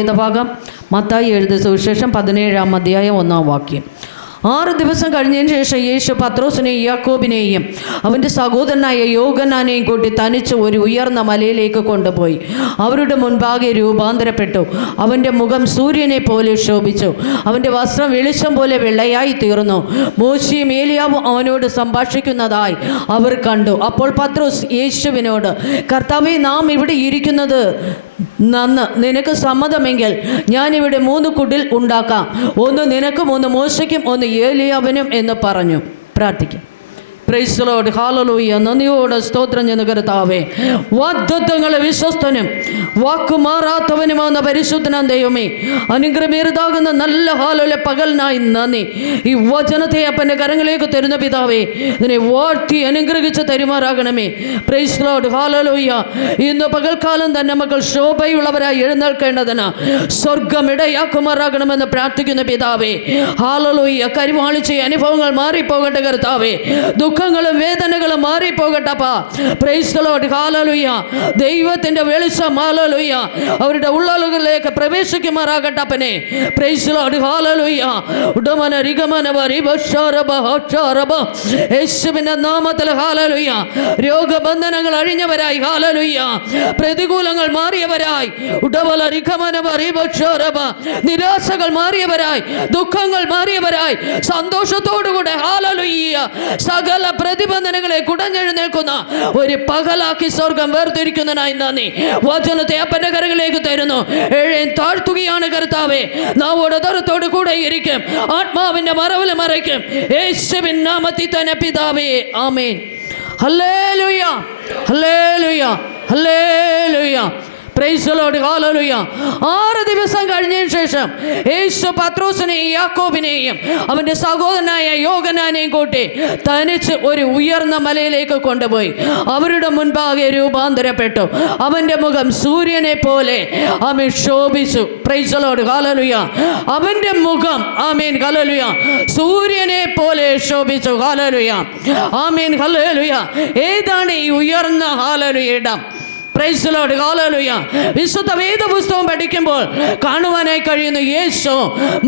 വേദഭാഗം മത്തായി എഴുതിയ സുവിശേഷം പതിനേഴാം അധ്യായം ഒന്നാം വാക്യം. ആറ് ദിവസം കഴിഞ്ഞതിന് ശേഷം യേശു പത്രോസിനെയും യാക്കോബിനെയും അവന്റെ സഹോദരനായ യോഗനാനെയും കൂട്ടി തനിച്ച് ഒരു ഉയർന്ന മലയിലേക്ക് കൊണ്ടുപോയി. അവരുടെ മുൻപാകെ രൂപാന്തരപ്പെട്ടു. അവന്റെ മുഖം സൂര്യനെ പോലെ ശോഭിച്ചു. അവന്റെ വസ്ത്രം വെളിച്ചം പോലെ വെള്ളയായി തീർന്നു. മോശിയും ഏലിയാവും അവനോട് സംഭാഷിക്കുന്നതായി അവർ കണ്ടു. അപ്പോൾ പത്രോസ് യേശുവിനോട് കർത്താവെ നാം ഇവിടെ ഇരിക്കുന്നത് നന്ന്. നിനക്ക് സമ്മതമെങ്കിൽ ഞാനിവിടെ മൂന്ന് കുടിൽ ഉണ്ടാക്കാം. ഒന്ന് നിനക്കും ഒന്ന് മോശയ്ക്കും ഒന്ന് ഏലിയാവനും എന്ന് പറഞ്ഞു. പ്രാർത്ഥിക്കും. പ്രൈസ്ലോട് ഹാലലൂയ നന്ദിയോട് സ്തോത്രം ചെന്ന് കരുത്താവേ വാഗ്ദത്വങ്ങളെ വിശ്വസ്തനും. വാക്കുമാറാത്തവനുമാകുന്ന പരിശുദ്ധനാം ദൈവമേ. അനുഗ്രഹമേറുതാകുന്ന നല്ല ഹാലോലെ പകലിനായി നന്ദി. ഈ വചനത്തെ അപ്പന്റെ കരങ്ങളിലേക്ക് തരുന്ന പിതാവേ ഇതിനെ വാഴ്ത്തി അനുഗ്രഹിച്ച് തരുമാറാകണമേ. പ്രൈസ്ലോട് ഹാലോലോയ്യ ഇന്ന് പകൽക്കാലം തന്നെ മക്കൾ ശോഭയുള്ളവരായി എഴുന്നേൽക്കേണ്ടതിന് സ്വർഗം ഇടയാക്കുമാറാകണമെന്ന് പ്രാർത്ഥിക്കുന്ന പിതാവേ. ഹാലോലോയ്യ കരിവാളിച്ച അനുഭവങ്ങൾ മാറിപ്പോകട്ടെ കർത്താവേ. ദുഃഖങ്ങളും വേദനകളും മാറിപ്പോകട്ടപ്പാ ലോഡ് ഹാലലുയ്യ ദൈവത്തിന്റെ വെളിച്ചം ഹാലലുയ്യ അവരുടെ ഉള്ളലുകളിലേക്ക് പ്രവേശിക്കുമാറാകട്ടപ്പനെ പ്രൈസ്തലോട്ട് ഹാലലുയ്യ ഉടമന ഹോഷാരബ യേശുവിന്റെ നാമത്തിൽ ഹാലലുയ്യ രോഗബന്ധനങ്ങൾ അഴിഞ്ഞവരായി. ഹാലലുയ്യ പ്രതികൂലങ്ങൾ മാറിയവരായി. റിഗമന റിബഷാരബ നിരാശകൾ മാറിയവരായി. ദുഃഖങ്ങൾ മാറിയവരായി. സന്തോഷത്തോടുകൂടെ ഹാലലുയ്യ സകല പ്രതിബന്ധനങ്ങളെ കുടഞ്ഞെഴുന്നേൽക്കുന്ന ഒരു പകലാക്കി സ്വർഗം വേർതിരിക്കുന്നതിനായി നന്ദി. വചനത്തെ അപ്പന്റെ കരകളിലേക്ക് തരുന്നു. ഏഴേൻ താഴ്ത്തുകയാണ് കർത്താവേ. നാവോട് തരത്തോട് കൂടെ ഇരിക്കും. ആത്മാവിന്റെ മറവിൽ മറയ്ക്കും. യേശുവിൻ നാമത്തിൽ തന്നെ പിതാവേ. ആമേൻ. ഹല്ലേലൂയ. ഹല്ലേലൂയ. ഹല്ലേലൂയ. ആറ് ദിവസം കഴിഞ്ഞതിന് ശേഷം യേശു പത്രോസിനെയും യാക്കോബിനെയും അവന്റെ സഹോദരനായ യോഗനാനെയും കൂട്ടി തനിച്ച് ഒരു ഉയർന്ന മലയിലേക്ക് കൊണ്ടുപോയി. അവരുടെ മുൻപാകെ രൂപാന്തരപ്പെട്ടു. അവന്റെ മുഖം സൂര്യനെ പോലെ അവൻ ശോഭിച്ചു. പ്രൈസലോട് കാലലുയ അവന്റെ മുഖം ആമീൻ കലലുയ സൂര്യനെ പോലെ ശോഭിച്ചു കാലലുയ ആമീൻ കലലുയ ഏതാണ് ഈ ഉയർന്ന ഹാലലുയ ഇടം? പ്രൈസലോട് കാലലുയ വിശുദ്ധ വേദപുസ്തകം പഠിക്കുമ്പോൾ കാണുവാനായി കഴിയുന്ന യേശു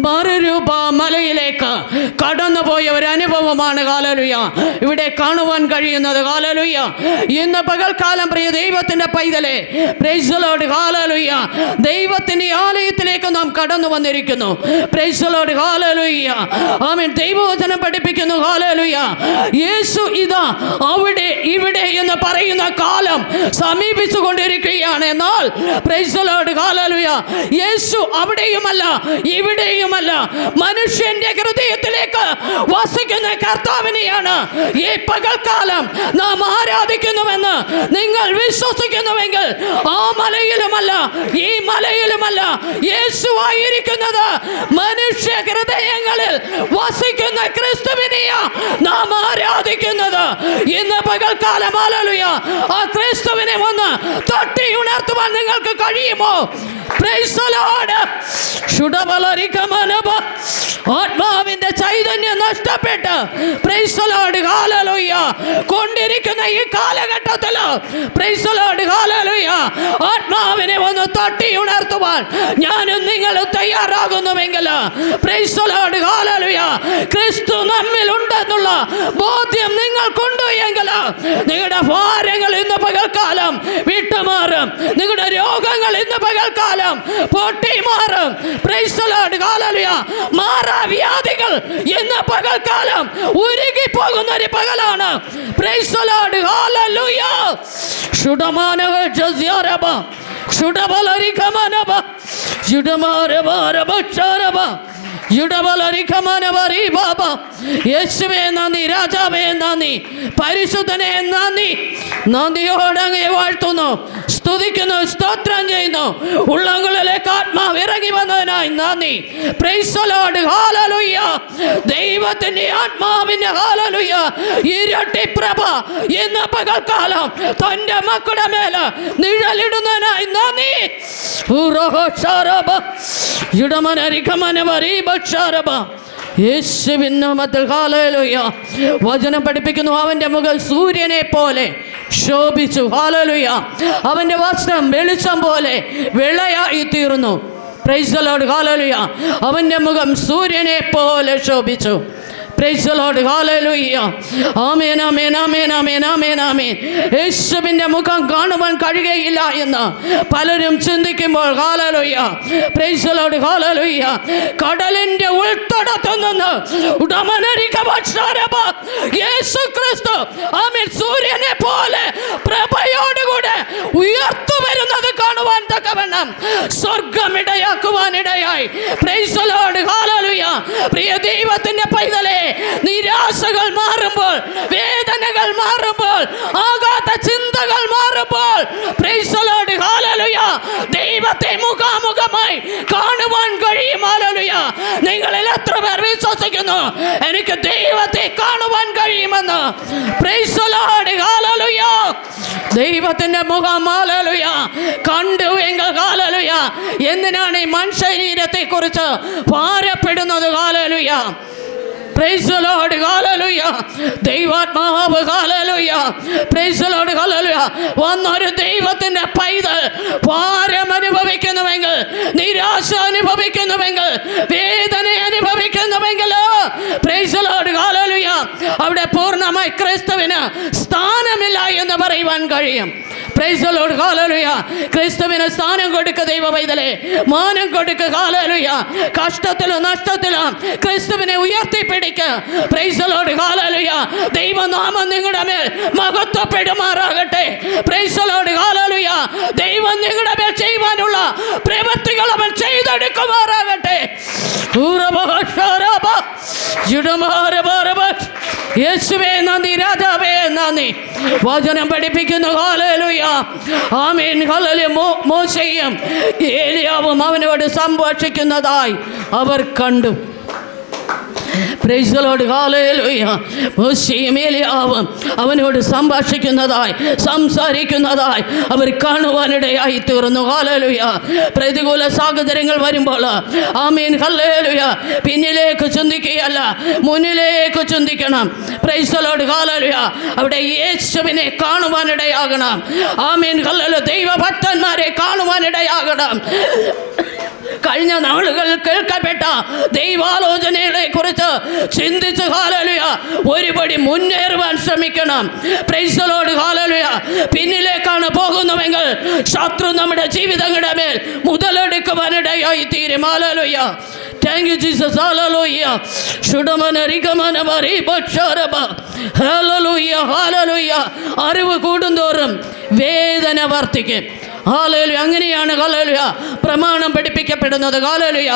മറുരൂപ മലയിലേക്ക് കടന്നുപോയ ഒരു അനുഭവമാണ്. കാലലുയ ഇവിടെ കാണുവാൻ കഴിയുന്നത്. കാലലുയ ഇന്ന് പകൽക്കാലം പ്രിയ ദൈവത്തിന്റെ പൈതലെ. പ്രൈസലോട് കാലലുയ ദൈവത്തിന്റെ ആലയത്തിലേക്ക് കടന്നു വന്നിരിക്കുന്നു. പ്രൈസലോട് ദൈവവചനം പഠിപ്പിക്കുന്നു. യേശു ഇതാ അവിടെ ഇവിടെ എന്ന് പറയുന്ന കാലം സമീപിച്ചു കൊണ്ടിരിക്കുകയാണ് എന്നാൽ യേശു അവിടെയുമല്ല ഇവിടെയുമല്ല. മനുഷ്യന്റെ ഹൃദയത്തിലേക്ക് വസിക്കുന്ന കർത്താവിനെയാണ് ഈ പകൽക്കാലം നാം ആരാധിക്കുന്നുവെന്ന് നിങ്ങൾ വിശ്വസിക്കുന്നുവെങ്കിൽ ആ മലയിലുമല്ല ഈ മലയിലുമല്ല. യേശുവായിരിക്കുന്നത് മനുഷ്യ ഹൃദയങ്ങളിൽ വസിക്കുന്ന ക്രിസ്തുവിനെയാ നാം ആരാധിക്കുന്നത് ഇന്ന് പകൽക്കാലം ആലലുയ ആ ക്രിസ്തുവിനെ വന്ന് തട്ടി ഉണർത്തുവാൻ നിങ്ങൾക്ക് കഴിയുമോ. ആത്മാവിന്റെ ചൈതന്യം നഷ്ടപ്പെട്ട് Lord. Hallelujah. കൊണ്ടിരിക്കുന്ന ഈ കാലഘട്ടത്തിൽ Lord. Hallelujah. ആത്മാവിനെ ഒന്ന് തട്ടി ഉണർത്തുവാൻ ഞാനും നിങ്ങൾ Hallelujah. ക്രിസ്തു നമ്മിൽ ഉണ്ടെന്നുള്ള ബോധ്യം നിങ്ങൾക്കുണ്ട് എങ്കിൽ നിങ്ങളുടെ ഭാരങ്ങൾ ഇന്ന് പകൽക്കാലം വിട്ടുമാറും. നിങ്ങളുടെ രോഗങ്ങൾ ഇന്ന് പകൽക്കാലം പൊട്ടി മാറും മാറാവ്യാധികൾ ഇന്ന് പകൽക്കാലം ഉരുകി പോകുന്ന ഒരു പകലാണ്. Praise the യേശുവേ നന്ദി രാജാവേ നന്ദി പരിശുദ്ധനെ നന്ദി. നന്ദിയോടങ്ങി വാഴ്ത്തുന്നു. സ്തുതിക്കുന്നു സ്തോത്രം ചെയ്യുന്നു ഉള്ളങ്ങളിലേക്ക് ആത്മാവ് ഇറങ്ങി വന്നതിനായി നന്ദി Praise ഹാലലുയ്യ. ദൈവത്തിന്റെ ആത്മാവിന്റെ ഹാലലുയ്യ ഇരട്ടി പ്രഭ ഇന്ന് പകൽക്കാലം തന്റെ മക്കളുടെ മേൽ നിഴലിടുന്നതിനായി നന്ദി ഉറഹോഷാരബ. ഇടമനരികമനവരീബക്ഷാരബ. യേശുവിൻ വചനം പഠിപ്പിക്കുന്നു അവന്റെ മുഖം സൂര്യനെ പോലെ. ശോഭിച്ചു ഹാലലുയ അവന്റെ വസ്ത്രം വെളിച്ചം പോലെ വെള്ളയായി തീർന്നു. പ്രൈസലോട് ഹാലലുയ അവന്റെ മുഖം സൂര്യനെ പോലെ ശോഭിച്ചു. ആമേൻ ആമേൻ ആമേൻ ആമേൻ ആമേൻ ആമേൻ യേശുവിന്റെ മുഖം കാണുവാൻ കഴിയുകയില്ല എന്ന് പലരും ചിന്തിക്കുമ്പോൾ ഹാലലുയ്യ പ്രൈസലോട് ഹാലലുയ്യ കടലിന്റെ ഉൾത്തടത്തു നിന്ന് ഉടമനരിക ഭക്ഷാരഭ യേശു ക്രിസ്തു ആമേൻ സൂര്യനെ പോലെ പ്രഭയോടുകൂടെ ഉയർത്തു വരുന്നത് കാണുവാൻ തക്കവണ്ണം സ്വർഗമിടയാക്കുവാനിടയായി പ്രൈസലോട് ഹാലലുയ പ്രിയ ദൈവത്തിന്റെ പൈതലേ നിരാശകൾ മാറുമ്പോൾ വേദനകൾ മാറുമ്പോൾ ആകാത്ത ചിന്തകൾ മാറുമ്പോൾ. ദൈവത്തെ മുഖാമുഖമായി കാണുവാൻ കഴിയും. ആലലുയ നിങ്ങളിൽ എത്ര പേർ വിശ്വസിക്കുന്നു? എനിക്ക് ദൈവത്തെ കാണുവാൻ കഴിയുമെന്ന്. ദൈവത്തിന്റെ മുഖം ആലലുയ കണ്ടു എങ്കിൽ കാലലുയ എന്തിനാണ് ഈ മൺശരീരത്തെ കുറിച്ച് ഭാരപ്പെടുന്നത്? ഹാലലുയ പ്രൈസ് ലോർഡ് ഹല്ലേലൂയ ദൈവാത്മാവ് ഹല്ലേലൂയ പ്രൈസ് ലോർഡ് ഹല്ലേലൂയ വന്നൊരു ദൈവത്തിന്റെ പൈതൽ ഭാരം അനുഭവിക്കുന്നുവെങ്കിൽ നിരാശ അനുഭവിക്കുന്നുവെങ്കിൽ വേദന അനുഭവിക്കുന്നുവെങ്കിൽ പ്രൈസ് ലോർഡ് ഹല്ലേലൂയ അവിടെ പൂർണമായി ക്രിസ്തുവിന് സ്ഥാനമില്ല എന്ന് പറയുവാൻ കഴിയും. പ്രൈസ് ലോർഡ് ഹല്ലേലൂയ ക്രിസ്തുവിന് സ്ഥാനം കൊടുക്ക ദൈവ പൈതലെ മാനം കൊടുക്ക കാലലുയ കഷ്ടത്തിലും നഷ്ടത്തിലും ക്രിസ്തുവിനെ ഉയർത്തിപ്പിടിക്കുക പ്രൈസ് ലോർഡ് ഹല്ലേലൂയ ദൈവനാമം നിങ്ങളുടെ മേൽ മഹത്വപ്പെടുമാറാകട്ടെ. പ്രൈസലോട് ഹല്ലേലൂയ ദൈവം നിങ്ങളുടെ മേൽ ചെയ്യുവാനുള്ള പ്രവൃത്തികൾ അവൻ ചെയ്തെടുക്കുമാറാകട്ടെ. ജുഡമാരബാരബ. യേശുവേ നന്ദി രാജാവേ നന്ദി. വചനം പഠിപ്പിക്കുന്ന. ആമേൻ. മോശയും ഏലിയാവും അവനോട് സംഭാഷിക്കുന്നതായി അവർ കണ്ടു. പ്രൈസലോട് അവനോട് സംഭാഷിക്കുന്നതായി സംസാരിക്കുന്നതായി അവർ കാണുവാനിടയായി തീർന്നു. കാലലുയ പ്രതികൂല സാഹചര്യങ്ങൾ വരുമ്പോൾ ആമീൻ ഹല്ലേലുയ. പിന്നിലേക്ക് ചിന്തിക്കുകയല്ല മുന്നിലേക്ക് ചിന്തിക്കണം. പ്രൈസലോട് കാലലുയ അവിടെ യേശുവിനെ കാണുവാനിടയാകണം. ആമീൻ ഹല്ലലു ദൈവഭക്തന്മാരെ കാണുവാനിടയാകണം. കഴിഞ്ഞ നാളുകൾ കേൾക്കപ്പെട്ട ദൈവാലോചനകളെ കുറിച്ച് ചിന്തിച്ച് ഹാലലുയ ഒരുപടി മുന്നേറുവാൻ ശ്രമിക്കണം. പ്രൈസലോട് ഹാലലുയ. പിന്നിലേക്കാണ് പോകുന്നുവെങ്കിൽ ശത്രു നമ്മുടെ ജീവിതങ്ങളുടെ മേൽ മുതലെടുക്കുവാനിടയായി തീരും. ഹാലലുയ. താങ്ക് യു ജീസസ് ഹാലലുയ. ഷുഡമന റിഗമന മറിബക്ഷരബ ഹാലലുയ ഹാലലുയ. അറിവ് കൂടുന്തോറും വേദന വർദ്ധിക്കും. ഹാലേലുയ അങ്ങനെയാണ് ഹാലലുയ പ്രമാണം പഠിപ്പിക്കപ്പെടുന്നത്. ഹാലലുയ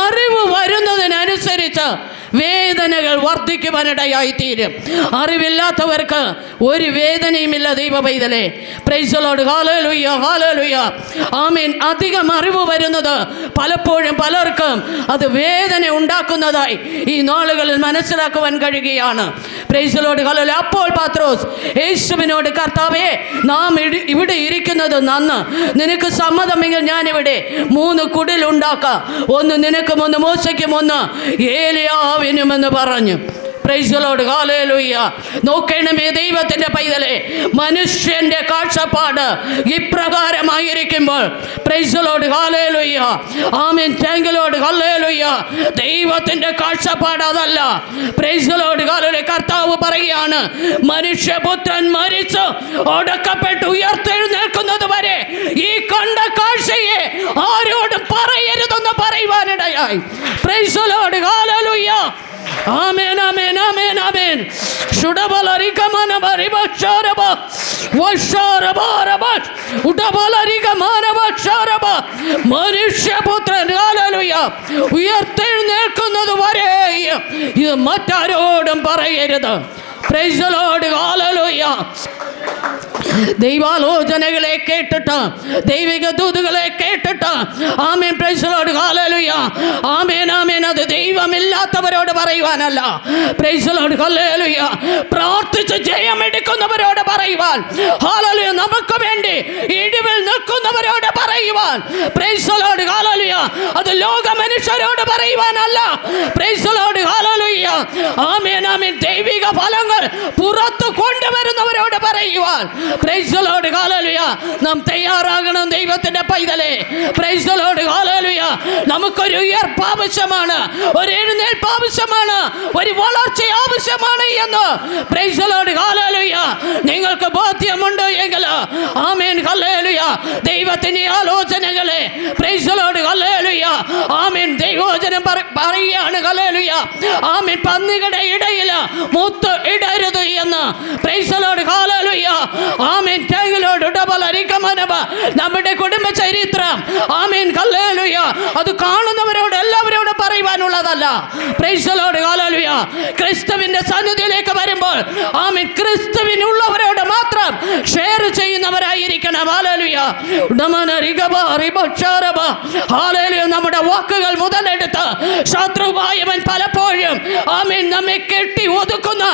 അറിവ് വരുന്നതിനനുസരിച്ച് വേദനകൾ വർദ്ധിക്കുവാനിടയായി തീരും അറിവില്ലാത്തവർക്ക് ഒരു വേദനയുമില്ല ദൈവ പൈതലേ പ്രൈസലോട് ഹാലേലുയ ഹാലേലുയ ആമീൻ. അധികം അറിവ് വരുന്നത് പലപ്പോഴും പലർക്കും അത് വേദന ഉണ്ടാക്കുന്നതായി ഈ നാളുകളിൽ മനസ്സിലാക്കുവാൻ കഴിയുകയാണ്. പ്രൈസലോട് ഹാലേലു അപ്പോൾ പാത്രോസ് യേശുവിനോട് കർത്താവേ നാം ഇവിടെ ഇരിക്കുന്നത് നന്ന്. നിനക്ക് സമ്മതമെങ്കിൽ ഞാനിവിടെ മൂന്ന് കുടിലുണ്ടാക്കാം ഒന്ന് നിനക്കും ഒന്ന് മോശയ്ക്കും ഒന്ന് ഏലിയാവിനുമെന്ന് പറഞ്ഞു പ്രൈസലോട് കാലേലുയ്യ നോക്കണമേ ദൈവത്തിന്റെ പൈതലെ. മനുഷ്യന്റെ കാഴ്ചപ്പാട് ഇപ്രകാരമായിരിക്കുമ്പോൾ. പ്രൈസലോട് കാലേലുയ്യ ആമീൻ താങ്കിലോട് കല്ലേലുയ്യ ദൈവത്തിന്റെ കാഴ്ചപ്പാട് അതല്ല. പ്രൈസലോട് കാലയുടെ കർത്താവ് പറയുകയാണ് മനുഷ്യപുത്രൻ മരിച്ച് ഒടുക്കപ്പെട്ട് ഉയർത്തെഴുന്നേൽക്കുന്നത് വരെ ഈ കണ്ട കാഴ്ചയെ ആരോടും പറയരുതെന്ന് പറയുവാനിടയായി. പ്രൈസലോട് കാലലുയ്യ ആമേൻ ആമേൻ ആമേൻ ആമേൻ ബക്ഷാരബ മനുഷ്യപുത്രൻ ഉയർത്തെഴുന്നേൽക്കുന്നത് വരെ ഇത് മറ്റാരോടും പറയരുത്. പ്രൈസ് ലോർഡ് ഹല്ലേലൂയ ദൈവാലോചനകളെ കേട്ടിട്ട് ദൈവിക ദൂതുകളെ കേട്ടിട്ട് ആമേൻ പ്രൈസലോട് കാലലുയ ആമേൻ ആമേൻ അത് ദൈവമില്ലാത്തവരോട് പറയുവാനല്ല. പ്രൈസലോട് ഹല്ലേലൂയ പ്രാർത്ഥിച്ച് ജയമെടുക്കുന്നവരോട് പറയുവാൻ. ഹാലലുയ നമുക്ക് വേണ്ടി ഇടിവിൽ നിൽക്കുന്നവരോട് പറയുവാൻ. പ്രൈസലോട് കാലലുയ അത് ലോക മനുഷ്യരോട് പറയുവാനല്ല. പ്രൈസലോട് കാലലുയ ആമേൻ ആമേൻ ദൈവിക ഫലങ്ങൾ പുറത്തു കൊണ്ടുവരുന്നവരോട് പറയുവാൻ. പ്രൈസലോട് കാലലുയ നാം തയ്യാറാകണം ദൈവത്തിന്റെ പൈതലെ. പ്രൈസലോട് കാലലുയ നമുക്കൊരു ഉയർപ്പ് ആവശ്യമാണ്. ഒരു എഴുന്നേൽപ്പ് ആവശ്യമാണ്. ഒരു വളർച്ച ആവശ്യമാണ് എന്ന്. പ്രൈസലോട് കാലലുയ നിങ്ങൾക്ക് ബോധ്യമുണ്ട് എങ്കിൽ ആമേൻ കല്ലേലുയ ദൈവത്തിന്റെ ആലോചനകളെ. പ്രൈസലോട് കല്ലേലുയ ആമേൻ ദൈവോചനം പറ- പറയുകയാണ് ഹല്ലേലൂയ ആമേൻ പന്നികളുടെ ഇടയിൽ മുത്ത് ഇടരുത് എന്ന് പ്രൈസലോട് ഹല്ലേലൂയ ആമേൻ നമ്മുടെ കുടുംബ ചരിത്രം. ആമേൻ കല്ലേലുയ അത് കാണുന്നവരോട് എല്ലാവരോടും പറയുവാനുള്ളതല്ല. പ്രൈസലോട് ഹല്ലേലൂയ ക്രിസ്തുവിന്റെ സന്നിധിയിലേക്ക് വരുമ്പോൾ ആമേൻ ക്രിസ്തുവിനുള്ളവരോട് മാത്രം ഷെയർ ചെയ്യുന്നവരായിരിക്കണം. ആലലുയ നമ്മുടെ വാക്കുകൾ മുതലെടുത്ത് ശത്രുവായവൻ പലപ്പോഴും ആമീൻ നമ്മെ കെട്ടി ഒതുക്കുന്ന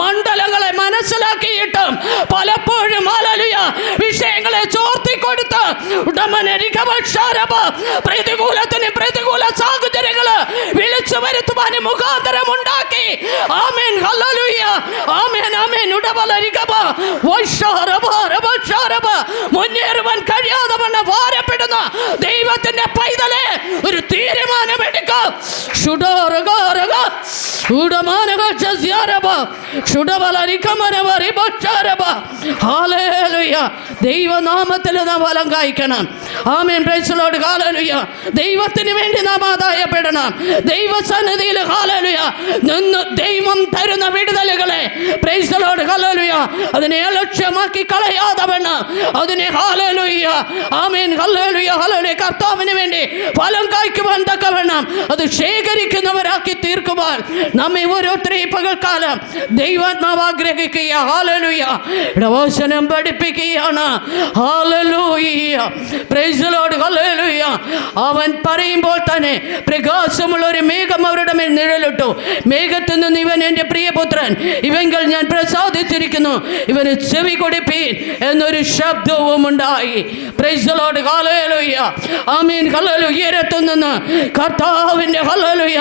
മണ്ഡലങ്ങളെ മനസ്സിലാക്കിയിട്ടും പലപ്പോഴും ഹാലലുയ വിഷയങ്ങളെ ചോർത്തിക്കൊടുത്ത് പ്രതികൂലത്തിന് പ്രതികൂല സാഹചര്യങ്ങൾ വിളിച്ചു വരുത്തുവാൻ മുഖാന്തരം ഉണ്ടാക്കി ആമേൻ ഹല്ലേലൂയ. ആമേൻ ആമേൻ. രബശാരബ മുന്നേറുവാൻ കഴിയാതെ വണ്ണം ഭാരപ്പെടുന്ന ദൈവത്തിന്റെ പൈതലെ ഒരു തീരുമാനം ദൈവനാമത്തിൽ നാം ഫലം കായ്ക്കണം. ആമേൻ. പ്രൈസലോട് കാലലുയ ദൈവത്തിന് വേണ്ടി നാം ആദായപ്പെടണം. ദൈവസന്നിധിയിൽ കാലലുയ നിന്ന് ദൈവം തരുന്ന വിടുതലുകളെ. പ്രൈസലോട് കാലലുയ അതിനെ അലക്ഷ്യമാക്കി കളയാതെ വേണം അതിനെ ഹാലലുയ ആമേൻ. ഹല്ലേലൂയ. ഹല്ലേലൂയ. കർത്താവിന് വേണ്ടി ഫലം കായ്ക്കുവാൻ തക്ക വേണം അത് ശേഖരിക്കുന്നവരാക്കി തീർക്കുവാൻ നമ്മെ ഓരോരുത്തരെയും പകൽക്കാലം ദൈവാത്മാവ് ആഗ്രഹിക്കുക ഹാലലുയ പഠിപ്പിക്കുകയാണ്. ഹാലലൂയ അവൻ പറയുമ്പോൾ തന്നെ പ്രകാശമുള്ള ഒരു മേഘം അവരുടെ മേൽ നിഴലിട്ടു. മേഘത്തിൽ നിന്ന് ഇവൻ എന്റെ പ്രിയപുത്രൻ ഇവങ്കൽ ഞാൻ പ്രസാദിച്ചിരിക്കുന്നു. ഇവന് ചെവി കൊടുപ്പീൻ എന്നൊരു ശബ്ദവും ഉണ്ടായി. പ്രൈസലോട് ഹല്ലേലൂയ ആമീൻ ഹല്ലേലൂയ ഉയരത്തു നിന്ന് കർത്താവിന്റെ ഹല്ലേലൂയ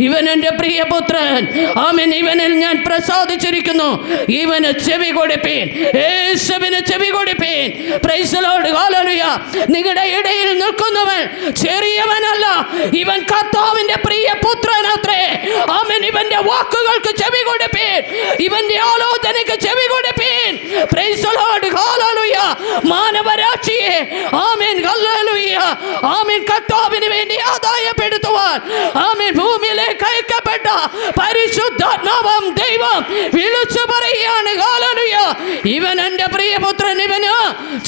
ഇവൻ എന്റെ പ്രിയപുത്രൻ. ആമീൻ. ഇവനിൽ ഞാൻ പ്രസാദിച്ചിരിക്കുന്നു. ഇവന് ചെവി കൊടുപ്പീൻ. യേശുവിന് ചെവി കൊടുപ്പീൻ. പ്രൈസലോട് ഹല്ലേലൂയ നിങ്ങളുടെ ഇടയിൽ നിൽക്കുന്നവൻ ചെറിയവനല്ല. ഇവൻ കർത്താവിന്റെ പ്രിയപുത്രനത്രേ. ആമൻ. ഇവന്റെ വാക്കുകൾക്ക് ചെവി കൊടുപ്പീൻ. ഇവന്റെ ആലോചനയ്ക്ക് ചെവി കൊടുപ്പീൻ. പ്രൈസലോട് ഹല്ലേലൂയ മാനവരാക്ഷിയെ ആമേൻ. ഹല്ലേലൂയ ആമേൻ. കർത്താവിന് വേണ്ടി ആദായപ്പെടുത്തുവാൻ ആമേൻ ഭൂമിയിലേക്ക് അയക്കപ്പെട്ട പരിശുദ്ധാത്മാവം ദൈവം വിളിച്ചു പറയുകയാണ് ഹല്ലേലൂയ ഇവൻ എന്റെ പ്രിയപുത്രൻ ഇവന്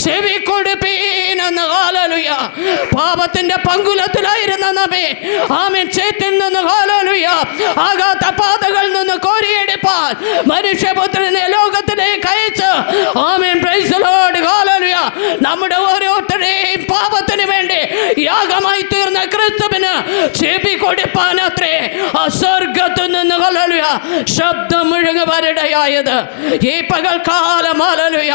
ചെവി കൊടുപ്പീനെന്ന് ഹല്ലേലൂയ. പാപത്തിന്റെ പങ്കുലത്തിലായിരുന്ന നമ്മെ ആമേൻ ചേത്തിൽ നിന്ന് കാലലുയ ആകാത്ത പാതകളിൽ നിന്ന് കോരിയെടുപ്പാൻ. മനുഷ്യപുത്രനെ ലോകത്തിലേക്ക് അയച്ച് ആമേൻ പ്രൈസ് ലോർഡ് ഹല്ലേലൂയ നമ്മുടെ ഓരോരുത്തരുടെയും പാപത്തിന് വേണ്ടി യാഗമായി തീർന്ന ക്രിസ്തുവിന് ചെവി കൊടുപ്പാൻ അത്രേ ആ സ്വർഗത്തിൽ നിന്ന് ഹല്ലേലൂയ. ശബ്ദം മുഴുങ്ങി വരടയായത് ഈ പകൽക്കാലം ഹല്ലേലൂയ.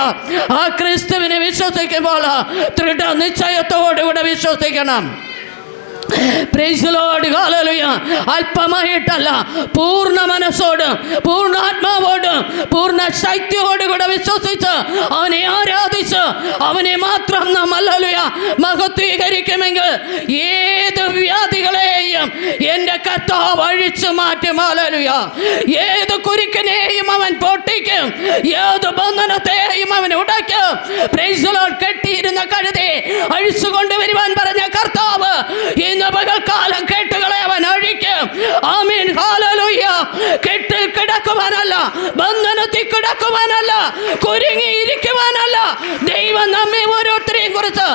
ആ ക്രിസ്തുവിനെ വിശ്വസിക്കുമ്പോൾ ദൃഢ നിശ്ചയത്തോടുകൂടെ വിശ്വസിക്കണം. പ്രൈസലോട് കാലലുയ അല്പമായിട്ടല്ല പൂർണ മനസ്സോട് പൂർണാത്മാവോട് പൂർണ ശക്തിയോടുകൂടെ വിശ്വസിച്ച് അവനെ ആരാധിച്ച് അവനെ മാത്രം നാം അല്ലലുയ മഹത്വീകരിക്കുമെങ്കിൽ ഏത് വ്യാധികളെയും എന്റെ കർത്താവ് അഴിച്ചു മാറ്റും അല്ലലുയ ഏത് കുരുക്കിനെയും അവൻ പൊട്ടിക്കും ഏത് ബന്ധനത്തെയും അവൻ ഉടയ്ക്കും. പ്രൈസലോട് കെട്ടിയിരുന്ന കഴുതെ അഴിച്ചു കൊണ്ടുവരുവാൻ ബന്ധനത്തിൽ കുരുങ്ങി ഇരിക്കുവാനല്ല. ദൈവം നമ്മെ ഓരോരുത്തരെയും കുറിച്ച്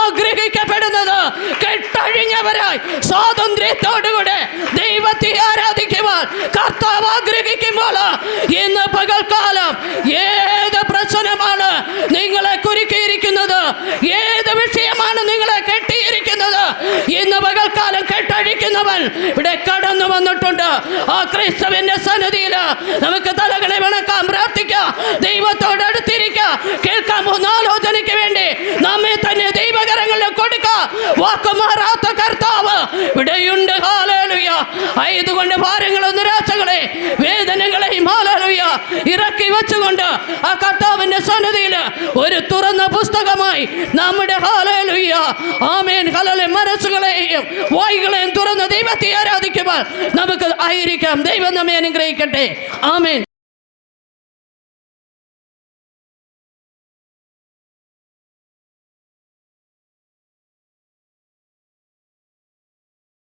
ആഗ്രഹിക്കപ്പെടുന്നത് കെട്ടഴിഞ്ഞവരായി സ്വാതന്ത്ര്യത്തോടുകൂടെ ദൈവത്തെ ആരാധിക്കുവാൻ കർത്താവ് ആഗ്രഹിക്കുമ്പോൾ ഇന്ന് പകൽക്കാലം ഏത് പ്രശ്നമാണ് നിങ്ങളെ കുരുക്കിയിരിക്കുന്നത്? ഏത് വിഷയമാണ് നിങ്ങളെ കെട്ടിയിരിക്കുന്നത്? ഇന്ന് പകൽക്കാലം കെട്ടഴിക്കുന്നവൻ ഇവിടെ കടന്നു വന്നിട്ടുണ്ട്. ആ ക്രിസ്തുവിന്റെ സന്നിധിയിൽ നമുക്ക് തലകളെ വണക്കാം പ്രാർത്ഥിക്കാം ദൈവത്തോട് അടുത്തിരിക്കാം കേൾക്കാൻ പോകുന്ന ആലോചനയ്ക്ക് വേണ്ടി നമ്മെ തന്നെ ദൈവകരങ്ങളിൽ കൊടുക്കാം വാക്കുമാറാത്ത കർത്താവ് ഇവിടെയുണ്ട്. ആയതുകൊണ്ട് ഭാരങ്ങളും നിരാശകളെ വേദനകളെയും ഹാലലുയ ഇറക്കി വെച്ചുകൊണ്ട് ആ കർത്താവിന്റെ സന്നദ്ധിയിൽ ഒരു തുറന്ന പുസ്തകമായി നമ്മുടെ ഹാലലുയ ആമേൻ ഹലലെ മനസ്സുകളെയും വായികളെയും തുറന്ന ദൈവത്തെ ആരാധിക്കുമ്പോൾ നമുക്ക് ആയിരിക്കാം. ദൈവം നമ്മെ അനുഗ്രഹിക്കട്ടെ. ആമേൻ.